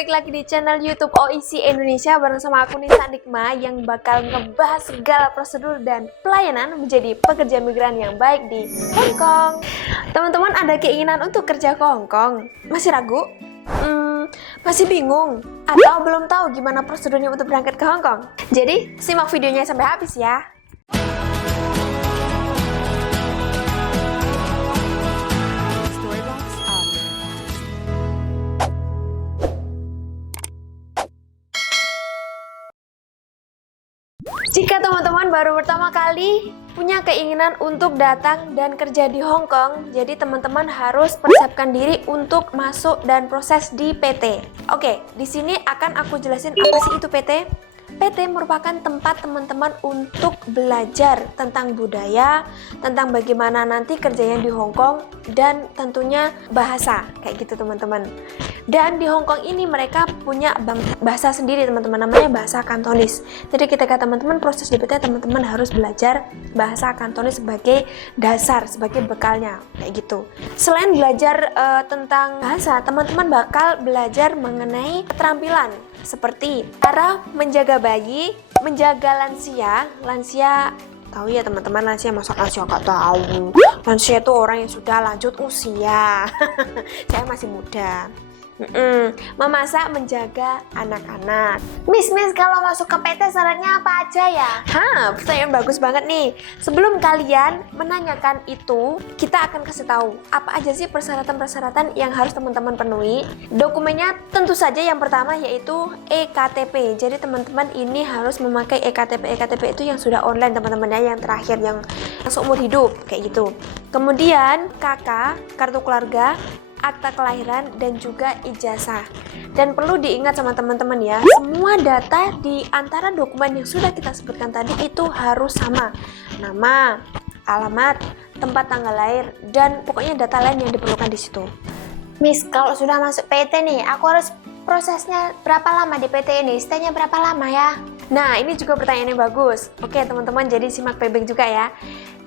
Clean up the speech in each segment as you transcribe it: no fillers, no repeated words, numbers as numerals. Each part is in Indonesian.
balik lagi di channel YouTube OIC Indonesia bareng sama aku Nisa Nikma yang bakal ngebahas segala prosedur dan pelayanan menjadi pekerja migran yang baik di Hong Kong. Teman-teman ada keinginan untuk kerja ke Hong Kong? Masih ragu? Masih bingung? Atau belum tahu gimana prosedurnya untuk berangkat ke Hong Kong? Jadi simak videonya sampai habis ya. Jika teman-teman baru pertama kali punya keinginan untuk datang dan kerja di Hong Kong, jadi teman-teman harus persiapkan diri untuk masuk dan proses di PT. Oke, di sini akan aku jelasin apa sih itu PT. PT merupakan tempat teman-teman untuk belajar tentang budaya, tentang bagaimana nanti kerjanya di Hong Kong, dan tentunya bahasa, kayak gitu teman-teman. Dan di Hong Kong ini mereka punya bahasa sendiri teman-teman, namanya bahasa Kantonis. Jadi ketika teman-teman proses di PT, teman-teman harus belajar bahasa Kantonis sebagai dasar, sebagai bekalnya, kayak gitu. Selain belajar tentang bahasa, teman-teman bakal belajar mengenai keterampilan seperti cara menjaga bayi, menjaga lansia. Lansia tahu ya teman-teman, lansia masa lansia nggak tahu. Lansia itu orang yang sudah lanjut usia. Saya masih muda. Memasak, menjaga anak-anak. Miss, kalau masuk ke PT syaratnya apa aja ya? Pertanyaan bagus banget nih. Sebelum kalian menanyakan itu, kita akan kasih tahu apa aja sih persyaratan-persyaratan yang harus teman-teman penuhi. Dokumennya tentu saja yang pertama yaitu EKTP. Jadi teman-teman ini harus memakai EKTP. EKTP itu yang sudah online teman-teman ya, yang terakhir, yang seumur hidup kayak gitu. Kemudian KK, kartu keluarga, akta kelahiran, dan juga ijazah. Dan perlu diingat sama teman-teman ya, semua data di antara dokumen yang sudah kita sebutkan tadi itu harus sama. Nama, alamat, tempat tanggal lahir, dan pokoknya data lain yang diperlukan di situ. Miss, kalau sudah masuk PT nih, aku harus prosesnya berapa lama di PT ini? Stay-nya berapa lama ya? Nah, ini juga pertanyaan yang bagus. Oke teman-teman, jadi simak baik-baik juga ya.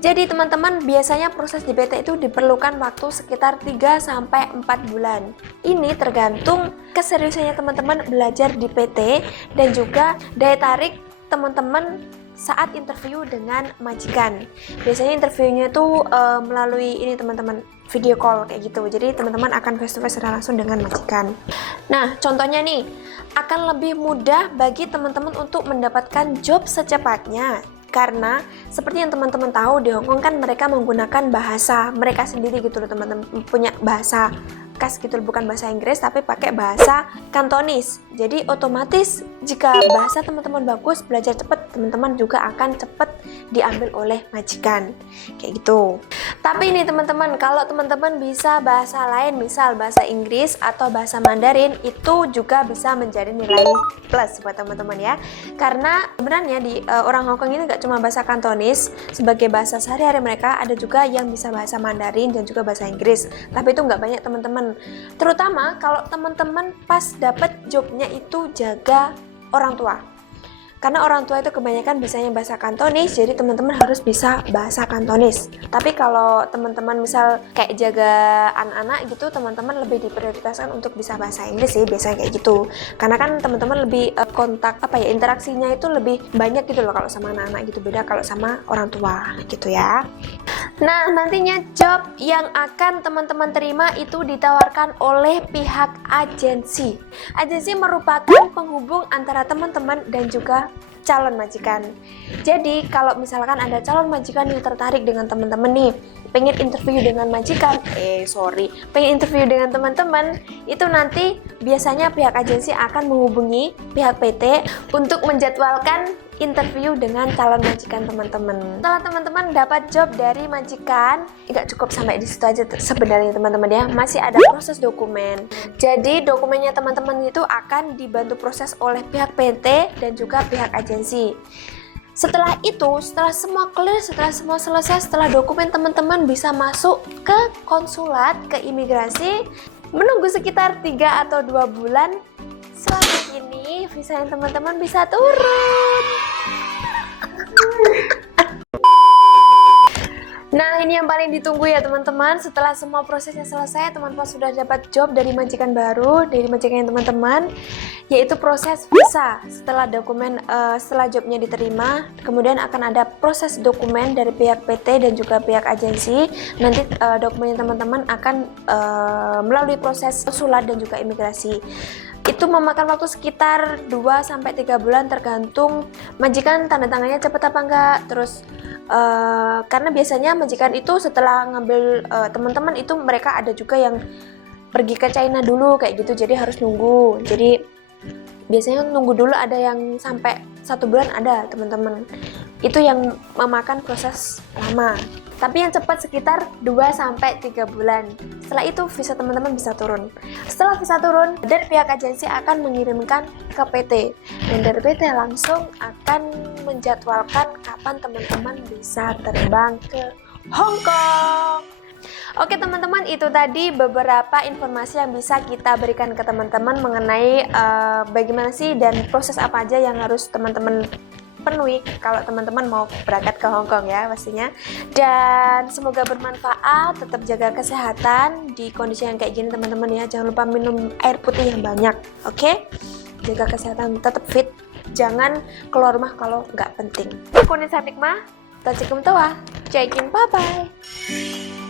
Jadi teman-teman, biasanya proses di PT itu diperlukan waktu sekitar 3-4 bulan. Ini tergantung keseriusannya teman-teman belajar di PT dan juga daya tarik teman-teman saat interview dengan majikan. Biasanya interviewnya itu melalui ini teman-teman, video call kayak gitu. Jadi teman-teman akan face to face langsung dengan majikan. Nah, contohnya nih, akan lebih mudah bagi teman-teman untuk mendapatkan job secepatnya. Karena seperti yang teman-teman tahu, di Hong Kong kan mereka menggunakan bahasa mereka sendiri gitu loh teman-teman, punya bahasa khas gitu, bukan bahasa Inggris tapi pakai bahasa Kantonis. Jadi otomatis jika bahasa teman-teman bagus, belajar cepat, teman-teman juga akan cepat diambil oleh majikan kayak gitu. Tapi ini teman-teman, kalau teman-teman bisa bahasa lain, misal bahasa Inggris atau bahasa Mandarin, itu juga bisa menjadi nilai plus buat teman-teman ya. Karena sebenarnya di orang Hong Kong ini nggak cuma bahasa Kantonis sebagai bahasa sehari-hari mereka, ada juga yang bisa bahasa Mandarin dan juga bahasa Inggris. Tapi itu nggak banyak teman-teman. Terutama kalau teman-teman pas dapat jobnya itu jaga orang tua. Karena orang tua itu kebanyakan bisanya bahasa Kantonis, jadi teman-teman harus bisa bahasa Kantonis. Tapi kalau teman-teman misal kayak jaga anak-anak gitu, teman-teman lebih diprioritaskan untuk bisa bahasa Inggris sih, biasanya kayak gitu. Karena kan teman-teman lebih kontak, interaksinya itu lebih banyak gitu loh kalau sama anak-anak gitu, beda kalau sama orang tua gitu ya. Nah, nantinya job yang akan teman-teman terima itu ditawarkan oleh pihak agensi. Agensi merupakan penghubung antara teman-teman dan juga calon majikan. Jadi kalau misalkan ada calon majikan yang tertarik dengan teman-teman nih, pengen interview dengan majikan, pengen interview dengan teman-teman, itu nanti biasanya pihak agensi akan menghubungi pihak PT untuk menjadwalkan interview dengan calon majikan teman-teman. Setelah teman-teman dapat job dari majikan, nggak cukup sampai di situ aja sebenarnya teman-teman ya, masih ada proses dokumen. Jadi dokumennya teman-teman itu akan dibantu proses oleh pihak PT dan juga pihak agensi. Setelah itu, setelah semua clear, setelah semua selesai, setelah dokumen teman-teman bisa masuk ke konsulat, ke imigrasi, menunggu sekitar 3 atau 2 bulan. Selama ini visa yang teman-teman bisa turun. Nah, ini yang paling ditunggu ya teman-teman. Setelah semua prosesnya selesai, teman-teman sudah dapat job dari majikan baru, dari majikan teman-teman, yaitu proses visa. Setelah setelah jobnya diterima, kemudian akan ada proses dokumen dari pihak PT dan juga pihak agensi. Nanti dokumennya teman-teman akan melalui proses konsulat dan juga imigrasi. Itu memakan waktu sekitar 2-3 bulan tergantung majikan tanda tangannya cepat apa enggak. Terus karena biasanya majikan itu setelah ngambil teman-teman itu mereka ada juga yang pergi ke China dulu kayak gitu, jadi harus nunggu. Jadi biasanya nunggu dulu, ada yang sampai 1 bulan ada teman-teman. Itu yang memakan proses lama. Tapi yang cepat sekitar 2-3 bulan. Setelah itu visa teman-teman bisa turun. Setelah visa turun, dari pihak agensi akan mengirimkan ke PT. Dan dari PT langsung akan menjadwalkan kapan teman-teman bisa terbang ke Hong Kong. Oke teman-teman, itu tadi beberapa informasi yang bisa kita berikan ke teman-teman mengenai bagaimana sih dan proses apa aja yang harus teman-teman penuhi kalau teman-teman mau berangkat ke Hong Kong ya pastinya. Dan semoga bermanfaat, tetap jaga kesehatan di kondisi yang kayak gini teman-teman ya. Jangan lupa minum air putih yang banyak, oke? Jaga kesehatan, tetap fit, jangan keluar rumah kalau nggak penting. Aku Nisa Hikmah, Tajikum Tawa, Jaikin, bye-bye.